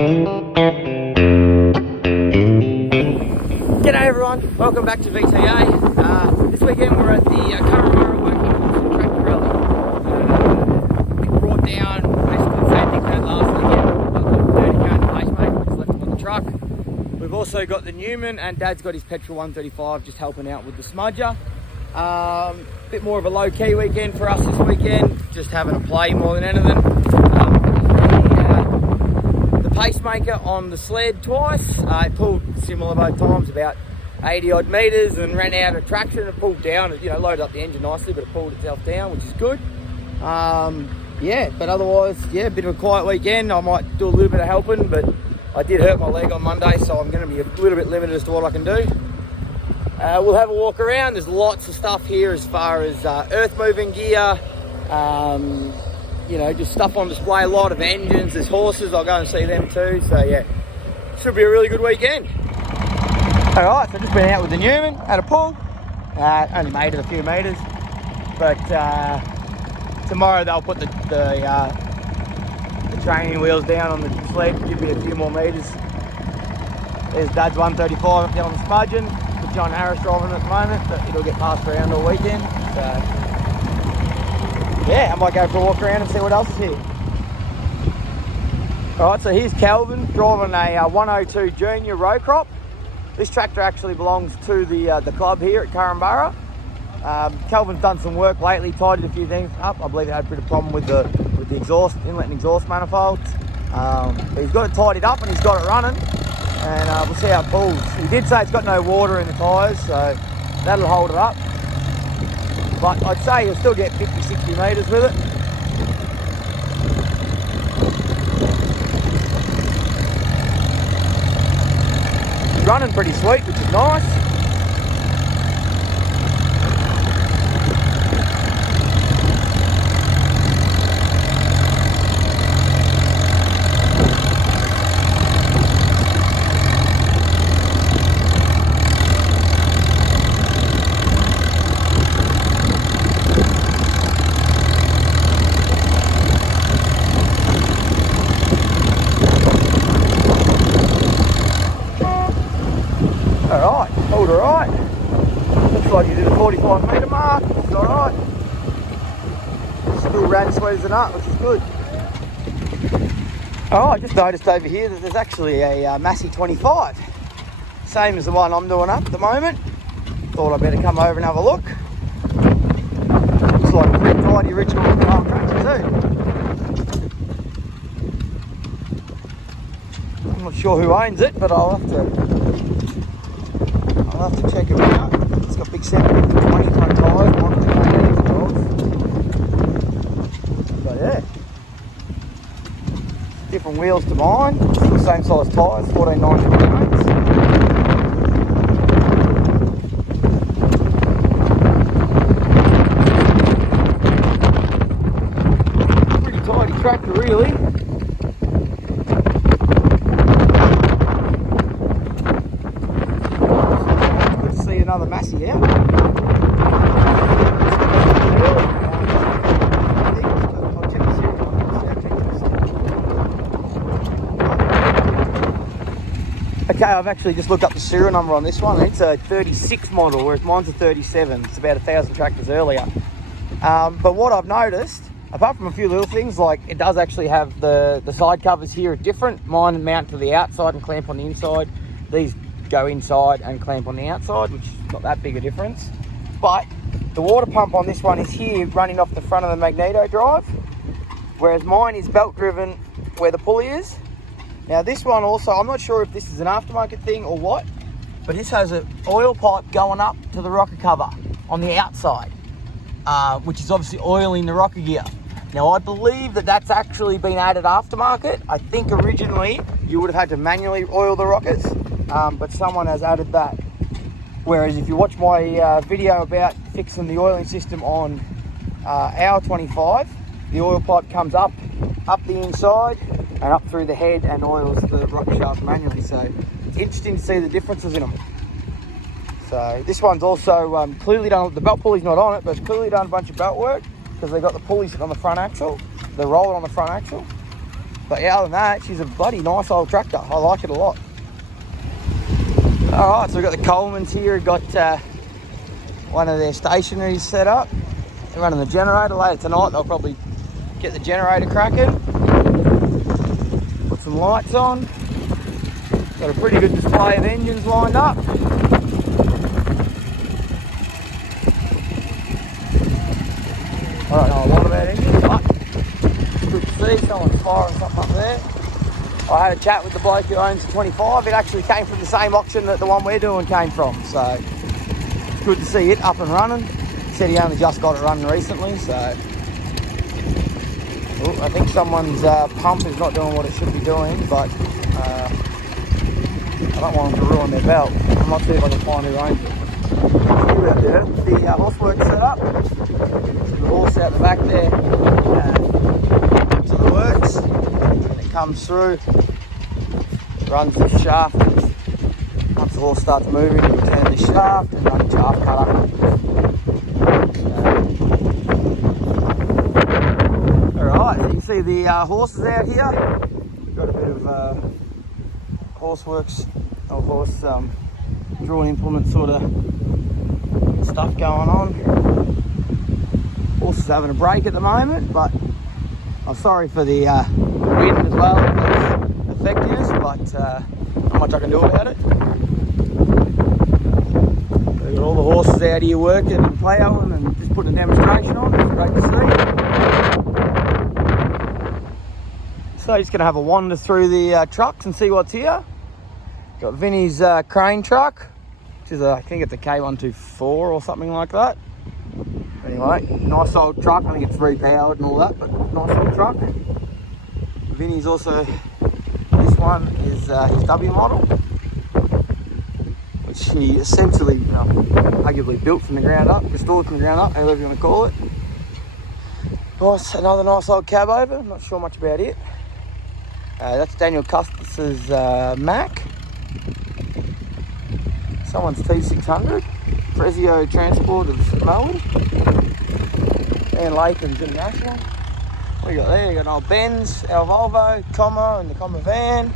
G'day everyone, welcome back to VTA. This weekend we're at the Korumburra working tractor rally. We brought down basically the same thing we had last weekend, 30 cone placemate, just left them on the truck. We've also got the Newman, and Dad's got his petrol 135 just helping out with the smudger. Bit more of a low-key weekend for us this weekend, just having a play more than anything. The pacemaker on the sled twice. It pulled similar both times, about 80 odd metres, and ran out of traction. It pulled down, you know, loaded up the engine nicely, but it pulled itself down, which is good. Yeah, but otherwise, yeah, a bit of a quiet weekend. I might do a little bit of helping, but I did hurt my leg on Monday, so I'm going to be a little bit limited as to what I can do. We'll have a walk around. There's lots of stuff here as far as earth moving gear, you know, just stuff on display, a lot of engines. There's horses, I'll go and see them too. So yeah, should be a really good weekend. All right, so just been out with the Newman, had a pull. Only made it a few metres, but tomorrow they'll put the training wheels down on the sled, give me a few more metres. There's Dad's 135 up there on the smudging, with John Harris driving at the moment, but it'll get passed around all weekend. So yeah, I might go for a walk around and see what else is here. Alright, so here's Calvin driving a 102 Junior row crop. This tractor actually belongs to the club here at Korumburra. Calvin's done some work lately, tidied a few things up. I believe he had a bit of problem with the exhaust, inlet and exhaust manifolds. But he's got it tidied up and he's got it running, and we'll see how it pulls. He did say it's got no water in the tyres, so that'll hold it up. But I'd say you'll still get 50, 60 metres with it. It's running pretty sweet, which is nice. Alright, pulled alright. Looks like you did a 45 metre mark, which is alright. Still ran sweet as a nut, which is good. Oh, I just noticed over here that there's actually a Massey 25. Same as the one I'm doing up at the moment. Thought I'd better come over and have a look. Looks like a pretty tidy original farm tractor too. I'm not sure who owns it, but I'll have to check it out. It's got big 720 ton tyres, one of the but yeah, different wheels to mine, still same size tyres, 14.9 pretty tidy tractor really. Another Massey out. Okay, I've actually just looked up the serial number on this one. It's a 36 model, whereas mine's a 37. It's about 1,000 tractors earlier. But what I've noticed, apart from a few little things, like it does actually have the side covers here are different. Mine mount to the outside and clamp on the inside. These go inside and clamp on the outside, which is not that big a difference. But the water pump on this one is here running off the front of the magneto drive, whereas mine is belt driven where the pulley is. Now this one also, I'm not sure if this is an aftermarket thing or what, but this has an oil pipe going up to the rocker cover on the outside, which is obviously oiling the rocker gear. Now I believe that that's actually been added aftermarket. I think originally you would have had to manually oil the rockers, but someone has added that. Whereas if you watch my video about fixing the oiling system on our 25, the oil pipe comes up the inside and up through the head and oils the rocker shaft manually. So it's interesting to see the differences in them. So this one's also clearly done, the belt pulley's not on it, but it's clearly done a bunch of belt work because they've got the pulley sitting on the front axle, the roller on the front axle. But yeah, other than that, she's a bloody nice old tractor. I like it a lot. All right, so we've got the Colemans here. We've got one of their stationaries set up. They're running the generator. Later tonight, they'll probably get the generator cracking. Put some lights on. Got a pretty good display of engines lined up. I don't know a lot about engines, but it's good to see someone's firing something up there. I had a chat with the bloke who owns the 25. It actually came from the same auction that the one we're doing came from, so it's good to see it up and running. He said he only just got it running recently, so I think someone's pump is not doing what it should be doing, but I don't want them to ruin their belt. I might see if I can find who owns it. Out there, the horseworks set up. The horse out the back there to the works, and it comes through, runs the shaft. Once the horse starts moving, you turn the shaft and run the shaft cutter. Alright, you can see the horses out here. We've got a bit of horseworks, or horse drawing implement sort of stuff going on. Horse is having a break at the moment, but I'm sorry for the wind as well. It's affecting us, but not much I can do about it. We've got all the horses out here working and ploughing and just putting a demonstration on. It's great to see. So just going to have a wander through the trucks and see what's here. Got Vinny's crane truck. I think it's a K124 or something like that. Anyway, nice old truck. I think it's repowered and all that, but nice old truck. Vinny's also, this one is his W model, which he essentially, arguably built from the ground up, restored from the ground up, however you want to call it. Nice, another nice old cab over. I'm not sure much about it. That's Daniel Custis's Mac. Someone's T600, Prezio Transport of Melbourne, and Latham's International. What do you got there? You got an old Benz, our Volvo, Comma, and the Comma van,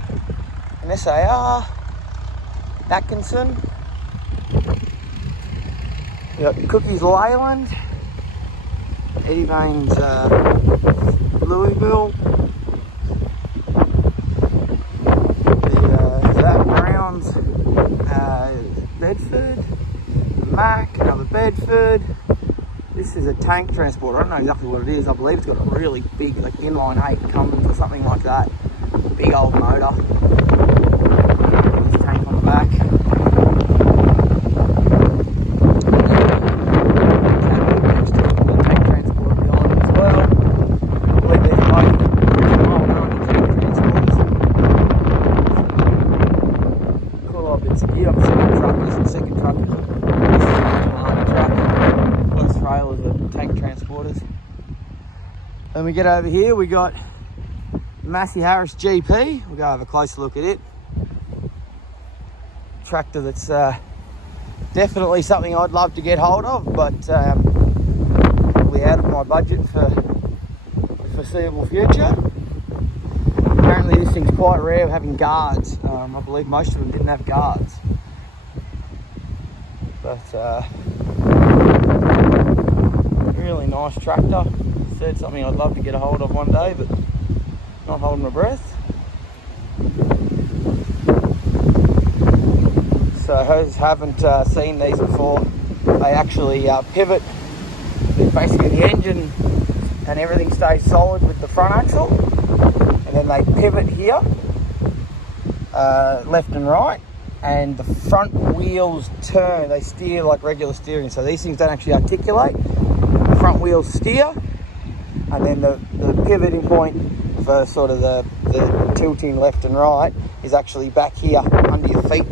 an SAR, Atkinson. You got Cookies Leyland, Eddie Bain's Louisville, the Zach Brown's Bedford, Mac, another Bedford. This is a tank transporter. I don't know exactly what it is. I believe it's got a really big, like inline 8 Cummins or something like that. Big old motor. This tank on the back. Tank transporter behind it as well. I believe these both tank transporters. Cool old bits of gear. I've seen the truckers and second truckers. Trailers are tank transporters. Then we get over here, we got Massey Harris GP. We'll go have a closer look at it. Tractor that's definitely something I'd love to get hold of, but probably out of my budget for the foreseeable future. Apparently this thing's quite rare having guards. I believe most of them didn't have guards. But really nice tractor. Said something I'd love to get a hold of one day, but not holding my breath. So those haven't seen these before, they actually pivot. Basically the engine and everything stays solid with the front axle, and then they pivot here, left and right, and the front wheels turn. They steer like regular steering, so these things don't actually articulate. The front wheels steer, and then the pivoting point for sort of the tilting left and right is actually back here under your feet.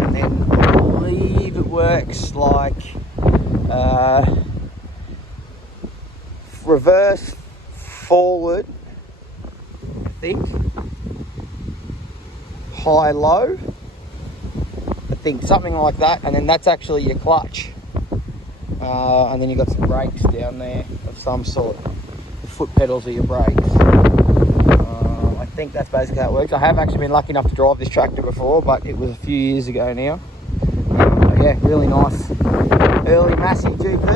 And then I believe it works like reverse, forward, I think, high, low, I think, something like that, and then that's actually your clutch. And then you've got some brakes down there of some sort. The foot pedals are your brakes. I think that's basically how it works. I have actually been lucky enough to drive this tractor before, but it was a few years ago now. Yeah, really nice early Massey GP.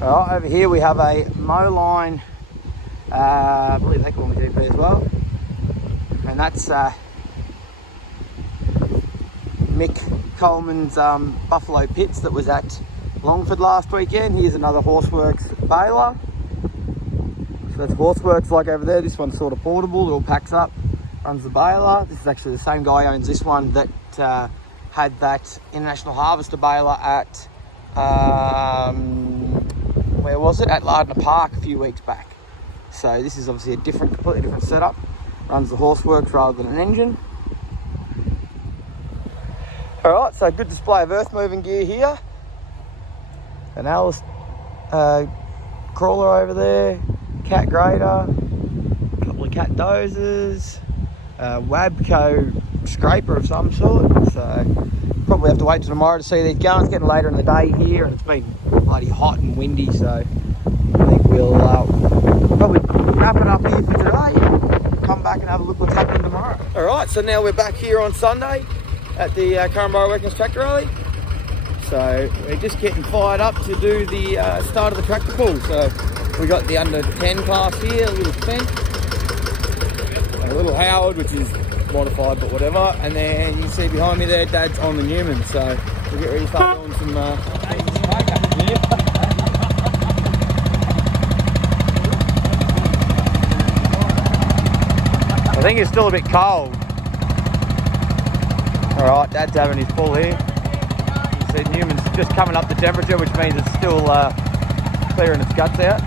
All right, over here we have a Moline, I believe they call them GP as well. And that's Mick Coleman's Buffalo Pits that was at Longford last weekend. Here's another Horseworks baler. So that's Horseworks like over there. This one's sort of portable, it all packs up, runs the baler. This is actually the same guy who owns this one that had that International Harvester baler at, where was it? At Lardner Park a few weeks back. So this is obviously a completely different setup. Runs the Horseworks rather than an engine. All right, so good display of earth moving gear here. An Alice crawler over there, cat grader, a couple of cat dozers, Wabco scraper of some sort. So probably have to wait till tomorrow to see these going. It's getting later in the day here and it's been bloody hot and windy, so I think we'll probably wrap it up here for today. Come back and have a look what's happening tomorrow. All right, so now we're back here on Sunday at the Korumburra Workers Tractor Rally. So we're just getting fired up to do the start of the tractor pull. So we got the under 10 class here, a little Fent, a little Howard, which is modified but whatever, and then you can see behind me there, Dad's on the Newman. So we'll get ready to start doing some I think it's still a bit cold. Alright, Dad's having his pull here. You see Newman's just coming up the temperature, which means it's still clearing its guts out.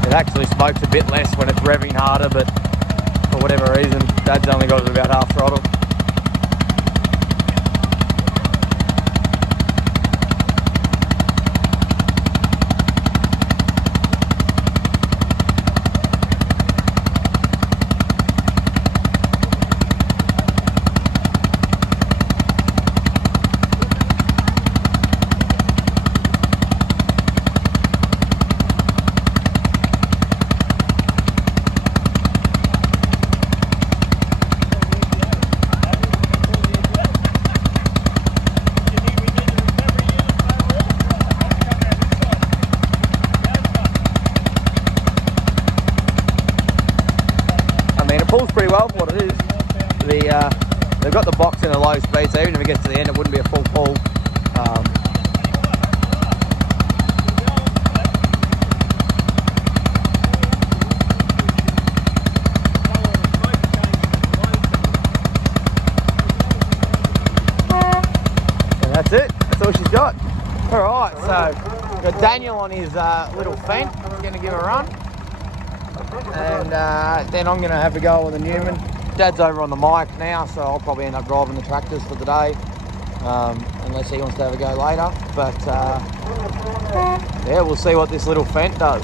It actually smokes a bit less when it's revving harder, but for whatever reason, Dad's only got it about half throttle. Pulls pretty well for what it is. They've got the box in a low speed, so even if it gets to the end, it wouldn't be a full pull. And that's it. That's all she's got. All right, so we've got Daniel on his little Fent. He's going to give a run. And then I'm going to have a go on the Newman. Dad's over on the mic now, so I'll probably end up driving the tractors for the day, unless he wants to have a go later. But yeah, we'll see what this little Fent does.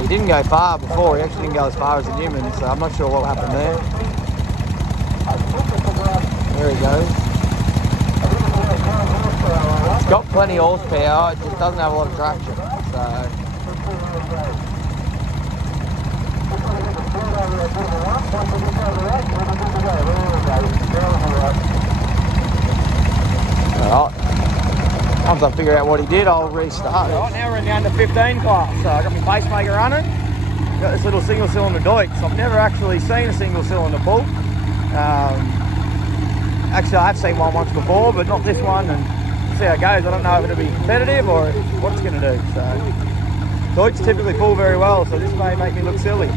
He didn't go far before, he actually didn't go as far as the Newman, so I'm not sure what happened there. There he goes. It's got plenty of horsepower, it just doesn't have a lot of traction. So alright, once I figure out what he did, I'll restart. Right, now we're in the under 15 class, so I got my pacemaker running. Got this little single cylinder Deutz. I've never actually seen a single cylinder pull. Actually, I have seen one once before, but not this one, and see how it goes. I don't know if it'll be competitive or what it's going to do. So Deutz typically pull very well, so this may make me look silly.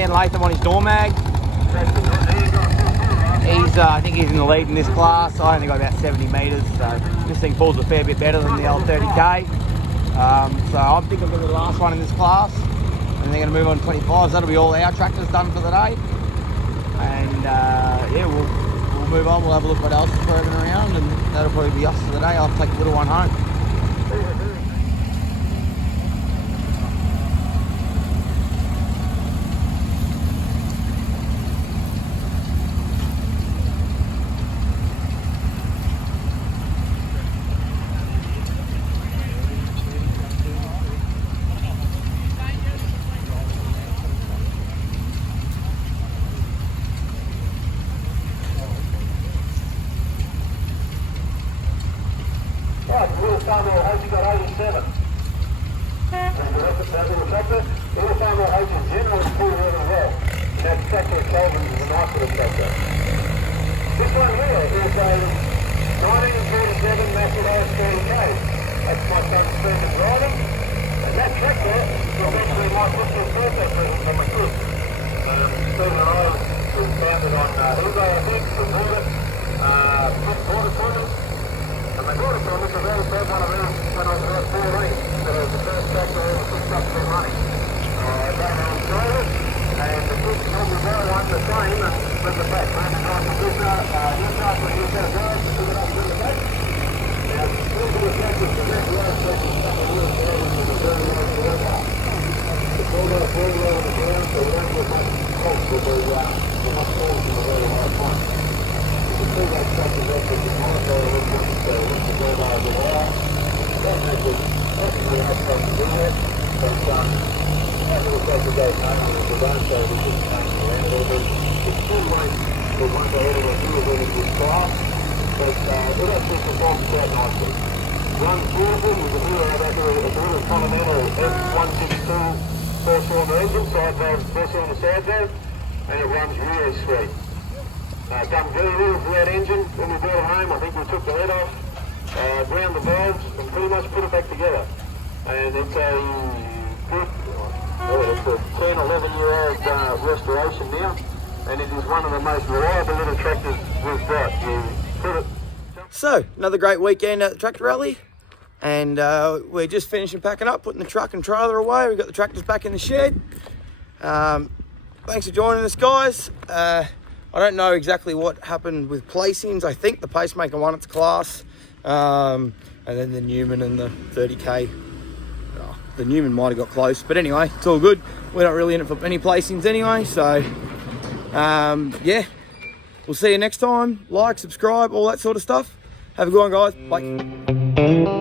Ian Latham on his door mag. I think he's in the lead in this class. I only got about 70 metres, so this thing pulls a fair bit better than the old 30k. So I think I'm going to be the last one in this class, and they're going to move on to 25s. That'll be all our tractors done for the day. And yeah, we'll move on. We'll have a look what else is moving around, and that'll probably be us for the day. I'll take the little one home. Has got 87. So you look at that little tractor. The little farmer H in general is pretty really well. That tractor Kelvin is a nice little tractor. This one here is a 1937 Massey 30k. That's my son Stephen driving. And that tractor will eventually my 50th birthday present from my kids. Stephen and I found it on eBay, I think, we bought it. Bought it for them. And they brought it to me because I was one of them when I was about 14. So it was the first tractor I ever picked up for money. I got it on trailer, and the kids told me I want the same, and with the back, man, and I was a Newcastle, New South Wales, to pick it up with the back. Now, these are the tractors, the best road tractors, stuff I really thought was a very nice to work on. The full-load on the ground, so we don't get much cost with the much more than the very high point. You can see that tractor's actually the monitor a little bit, so once the go by the wire, that's actually how tractors do that. But that little tractor goes home and it's a run, so we just change it around a little bit. It still won't the one that anyone do of any good class, but it actually performs quite nicely. Runs beautiful with a new it's a little Continental F162 four-cylinder engine, side valve, four-cylinder side valve, and it runs really sweet. Done very little for that engine. When we brought it home, I think we took the head off, ground the valves, and pretty much put it back together. And it's a good, it's a 10, 11-year-old restoration now, and it is one of the most reliable little tractors we've got. You put it. So, another great weekend at the tractor rally, and we're just finishing packing up, putting the truck and trailer away. We've got the tractors back in the shed. Thanks for joining us, guys. I don't know exactly what happened with placings. I think the Pacemaker won its class, and then the Newman and the 30k. Oh, the Newman might have got close, but anyway, it's all good. We're not really in it for any placings anyway, so yeah, we'll see you next time. Like, subscribe, all that sort of stuff. Have a good one, guys. Bye.